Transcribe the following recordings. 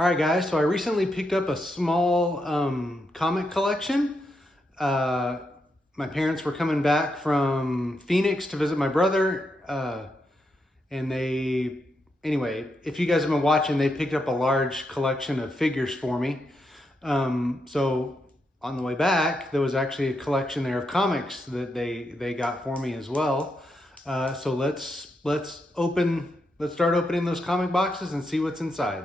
All right, guys, so I recently picked up a small comic collection. My parents were coming back from Phoenix to visit my brother, and anyway, if you guys have been watching, they picked up a large collection of figures for me. So on the way back, there was actually a collection there of comics that they got for me as well. So let's start opening those comic boxes and see what's inside.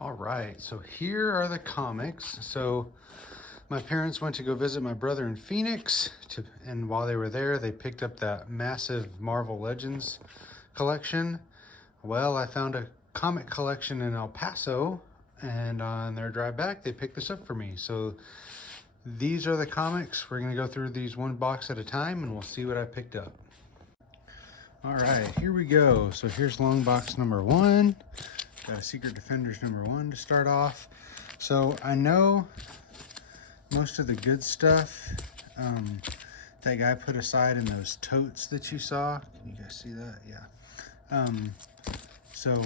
All right, so here are the comics. So my parents went to go visit my brother in Phoenix, and while they were there, they picked up that massive Marvel Legends collection. Well, I found a comic collection in El Paso, and on their drive back, they picked this up for me. So these are the comics. We're gonna go through these one box at a time, and we'll see what I picked up. All right, here we go. So here's long box number one. Got Secret Defenders number one to start off. So I know most of the good stuff that guy put aside in those totes that you saw. Can you guys see that? Yeah. So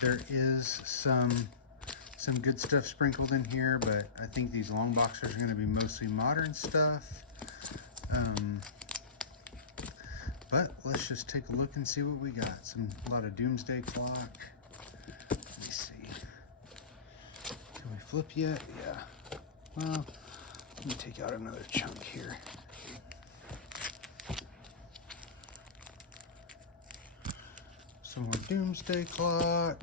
there is some good stuff sprinkled in here, but I think these long boxers are going to be mostly modern stuff. But let's just take a look and see what we got. A lot of Doomsday Clock. Let me see. Can we flip yet? Yeah. Well, let me take out another chunk here. Some more Doomsday Clock.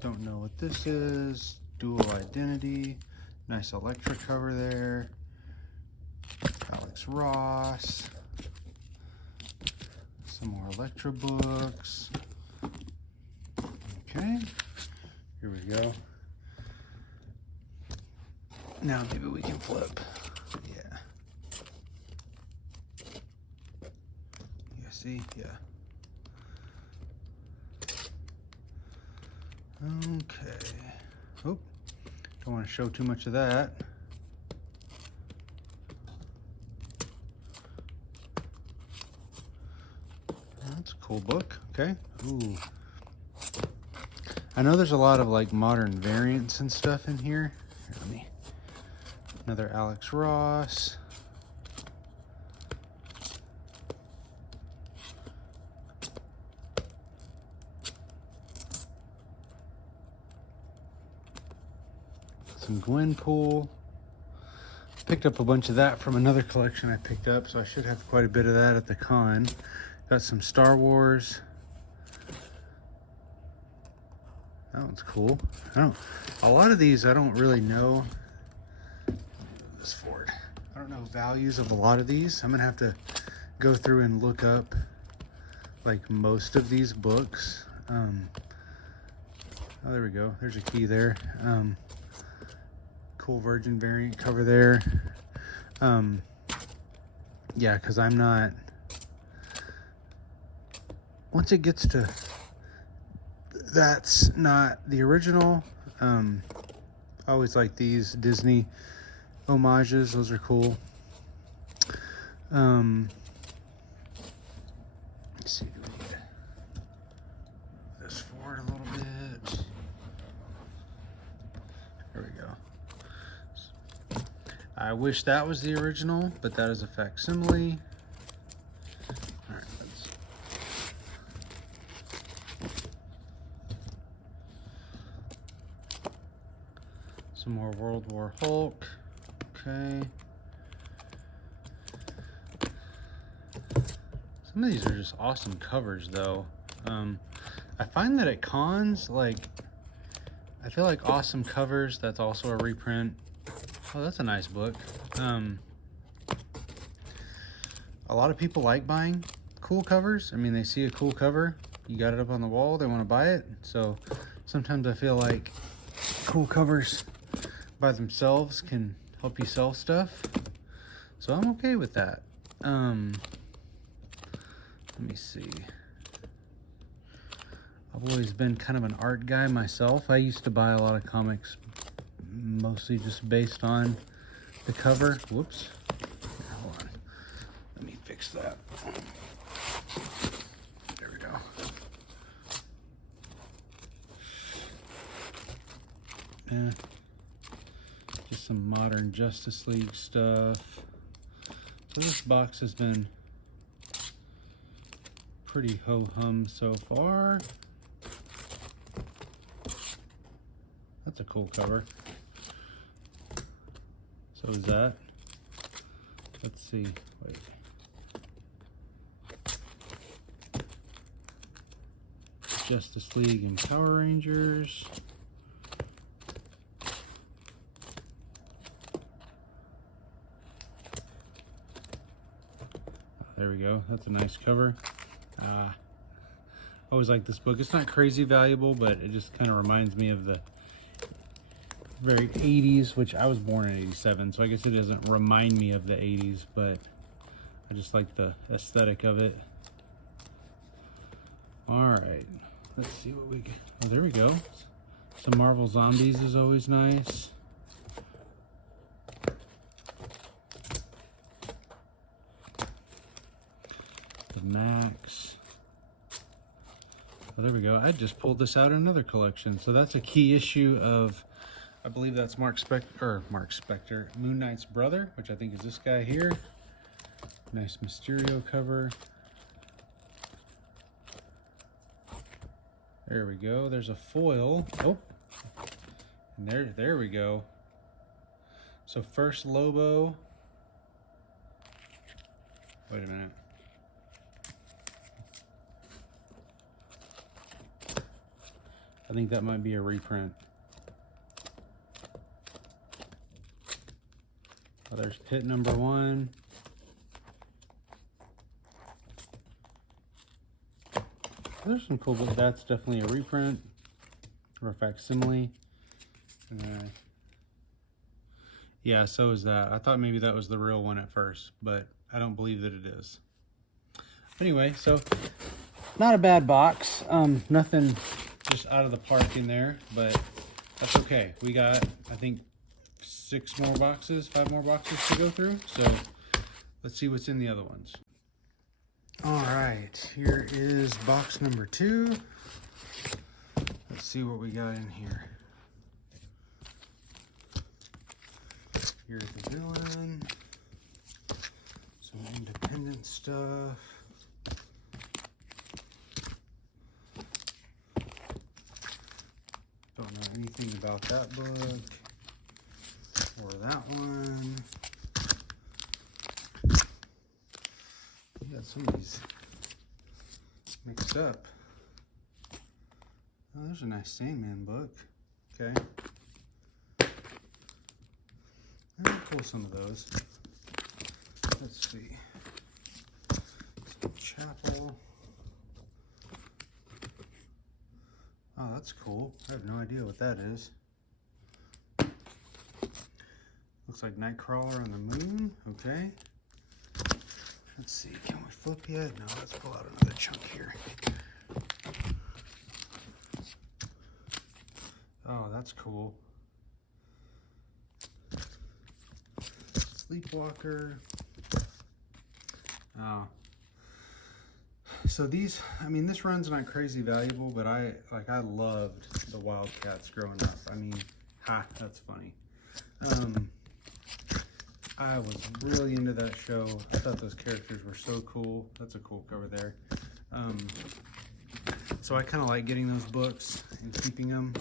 Don't know what this is. Dual Identity. Nice Electra cover there. Alex Ross. Some more Electra books. Okay. Here we go. Now maybe we can flip. Yeah. You guys see? Yeah. Okay. Oh, don't want to show too much of that. That's a cool book. Okay. Ooh. I know there's a lot of like modern variants and stuff in here. Here, let me. Another Alex Ross. Some Gwenpool. Picked up a bunch of that from another collection I picked up, so I should have quite a bit of that at the con. Got some Star Wars. That one's cool. A lot of these I don't really know. This Ford. I don't know values of a lot of these. I'm gonna have to go through and look up like most of these books. Oh, there we go. There's a key there. Cool Virgin variant cover there. Yeah, because I'm not. Once it gets to, that's not the original. I always like these Disney homages. Those are cool. Let's see, do we get this forward a little bit? There we go. I wish that was the original, but that is a facsimile. All right, some more World War Hulk. Okay. Some of these are just awesome covers, though. I find that at cons, like, I feel like awesome covers, that's also a reprint. Oh, that's a nice book. A lot of people like buying cool covers. I mean, they see a cool cover, you got it up on the wall, they want to buy it. So sometimes I feel like cool covers by themselves can help you sell stuff. So I'm okay with that. Let me see. A I've always been kind of an art guy myself. I used to buy a lot of comics, mostly just based on the cover. Whoops. Hold on. Let me fix that. There we go. And just some modern Justice League stuff. So this box has been pretty ho-hum so far. That's a cool cover. So is that. Let's see. Wait. Justice League and Power Rangers. There we go. That's a nice cover. I always like this book. It's not crazy valuable, but it just kind of reminds me of the very 80s, which I was born in 87, so I guess it doesn't remind me of the 80s, but I just like the aesthetic of it. All right, let's see what we get. Oh, there we go. Some Marvel Zombies is always nice. The Max. Oh, there we go. I just pulled this out in another collection. So that's a key issue of, I believe that's Mark Spector, Moon Knight's brother, which I think is this guy here. Nice Mysterio cover. There we go. There's a foil. Oh, and there we go. So first Lobo. Wait a minute. I think that might be a reprint. Oh, there's Pit #1. There's some cool, but that's definitely a reprint or a facsimile. Yeah, so is that. I thought maybe that was the real one at first, but I don't believe that it is. Anyway, so not a bad box. Nothing just out of the park in there, but that's okay. We got, I think, 5 more boxes to go through. So let's see what's in the other ones. All right, here is box number 2. Let's see what we got in here. Here's the villain. Some independent stuff. Don't know anything about that book or that one. You got some of these mixed up. Oh, there's a nice Sandman book. Okay. I'll pull some of those. Let's see. Some Chapel. Oh, that's cool. I have no idea what that is. Looks like Nightcrawler on the moon. Okay. Let's see. Can we flip yet? No, let's pull out another chunk here. Oh, that's cool. Sleepwalker. Oh. So these, I mean, this run's not crazy valuable, but I loved the Wildcats growing up. I mean, that's funny. I was really into that show. I thought those characters were so cool. That's a cool cover there. So I kind of like getting those books and keeping them.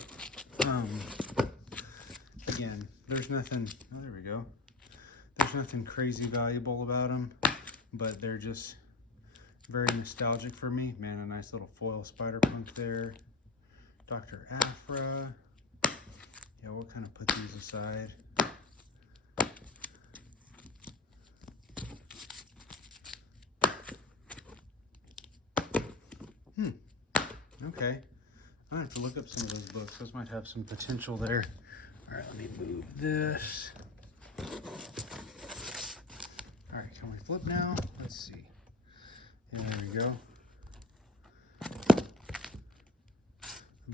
Again, there's nothing, oh, there we go. There's nothing crazy valuable about them, but they're just very nostalgic for me. Man, a nice little foil Spider-Punk there. Dr. Aphra. Yeah, we'll kind of put these aside. Okay. I have to look up some of those books. Those might have some potential there. All right, let me move this. All right, can we flip now? Let's see. Yeah, there we go.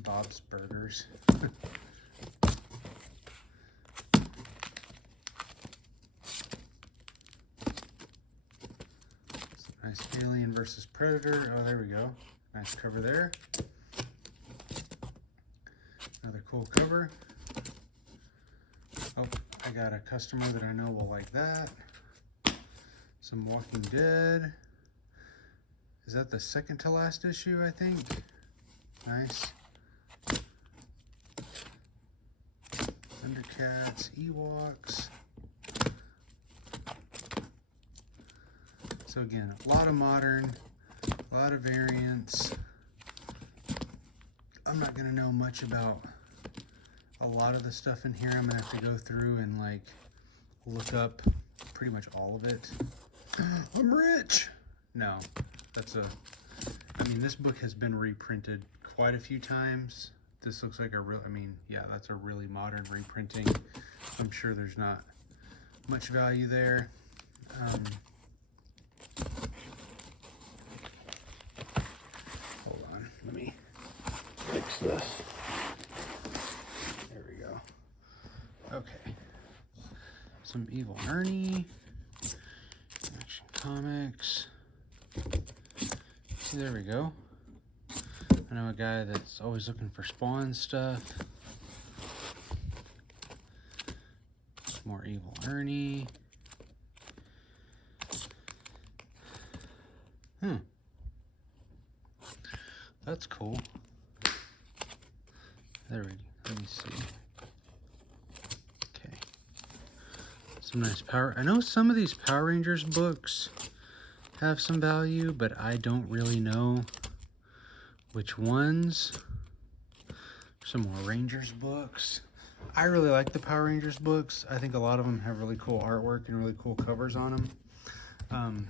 Bob's Burgers. Nice Alien versus Predator. Oh, there we go. Nice cover there. Another cool cover. Oh, I got a customer that I know will like that. Some Walking Dead. Is that the second to last issue, I think? Nice. Thundercats, Ewoks. So again, a lot of modern, a lot of variants. I'm not gonna know much about a lot of the stuff in here. I'm gonna have to go through and like look up pretty much all of it. I'm rich! No, I mean, this book has been reprinted quite a few times. This looks like a real, I mean, yeah, that's a really modern reprinting. I'm sure there's not much value there. Hold on, let me fix this. There we go. Okay. Some Evil Ernie. Action Comics. See, there we go. I know a guy that's always looking for Spawn stuff. More Evil Ernie. That's cool. There we go. Let me see. Okay. Some nice power. I know some of these Power Rangers books have some value, but I don't really know which ones. Some more Rangers books. I really like the Power Rangers books. I think a lot of them have really cool artwork and really cool covers on them.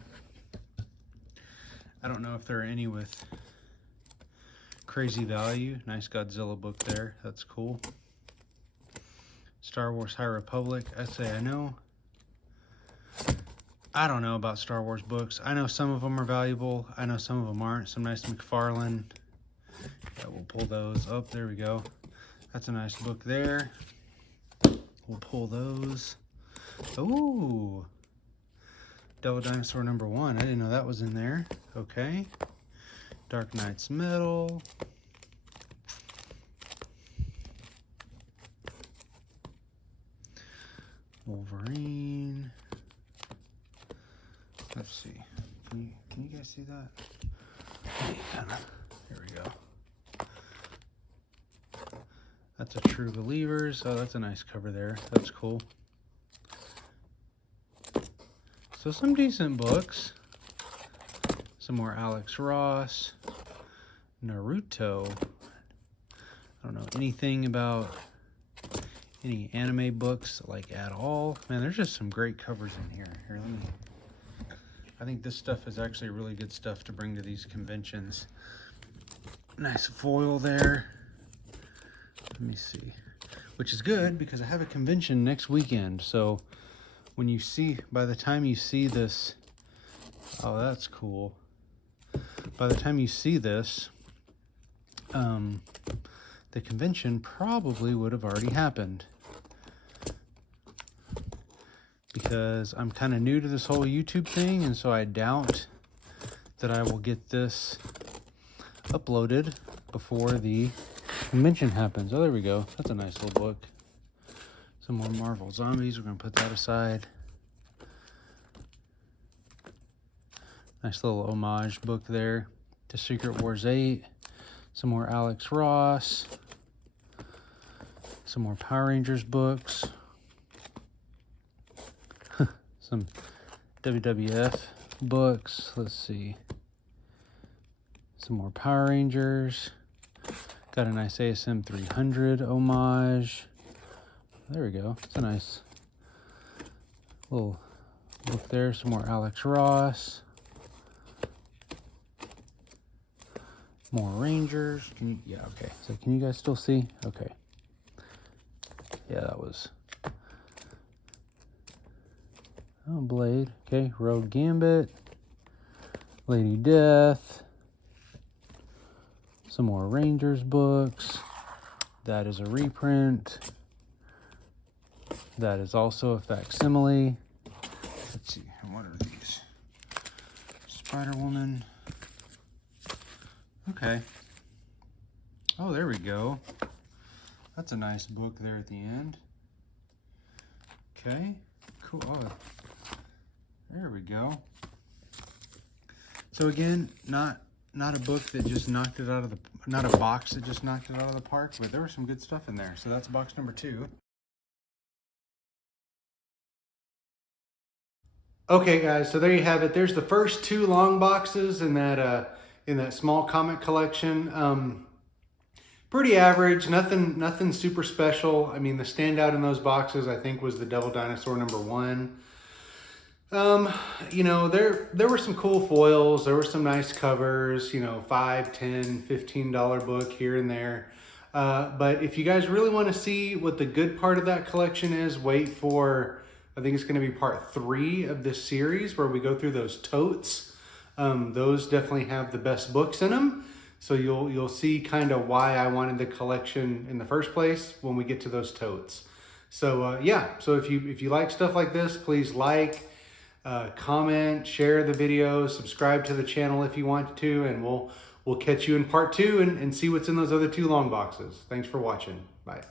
I don't know if there are any with crazy value. Nice Godzilla book there. That's cool. Star Wars High Republic. I'd say I don't know about Star Wars books. I know some of them are valuable. I know some of them aren't. Some nice McFarlane. Yeah, we'll pull those. Oh, there we go. That's a nice book there. We'll pull those. Ooh. Devil Dinosaur #1. I didn't know that was in there. Okay. Dark Knight's Metal. Wolverine. Let's see. Can you guys see that? Here we go. That's a True Believers. Oh, that's a nice cover there. That's cool. So some decent books. Some more Alex Ross. Naruto. I don't know anything about any anime books like at all. Man, there's just some great covers in here. Here, let me. I think this stuff is actually really good stuff to bring to these conventions. Nice foil there. Let me see. Which is good because I have a convention next weekend. So when you see, by the time you see this, oh, that's cool. By the time you see this, the convention probably would have already happened. Because I'm kind of new to this whole YouTube thing, and so I doubt that I will get this uploaded before the convention happens. Oh, there we go. That's a nice little book. Some more Marvel Zombies. We're going to put that aside. Nice little homage book there to Secret Wars 8. Some more Alex Ross. Some more Power Rangers books. Some WWF books. Let's see. Some more Power Rangers. Got a nice ASM 300 homage. There we go. It's a nice little book there. Some more Alex Ross. More Rangers. Yeah, okay. So can you guys still see? Okay. Yeah, that was... Oh, Blade. Okay, Road Gambit. Lady Death. Some more Rangers books. That is a reprint. That is also a facsimile. Let's see, what are these? Spider-Woman. Okay. Oh, there we go. That's a nice book there at the end. Okay, cool. Oh, there we go. So again, not a book that just knocked it out of the, not a box that just knocked it out of the park, but there was some good stuff in there. So that's box number 2. Okay guys, so there you have it. There's the first 2 long boxes in that small comic collection. Pretty average, nothing super special. I mean, the standout in those boxes, I think, was the Devil Dinosaur number 1. You know, there were some cool foils. There were some nice covers, you know, $5, $10, $15 book here and there. But if you guys really want to see what the good part of that collection is, wait for, I think it's going to be part 3 of this series where we go through those totes. Those definitely have the best books in them. So you'll see kind of why I wanted the collection in the first place when we get to those totes. So yeah, so if you like stuff like this, please like, comment, share the video, subscribe to the channel if you want to, and we'll catch you in part 2 and see what's in those other 2 long boxes. Thanks for watching. Bye.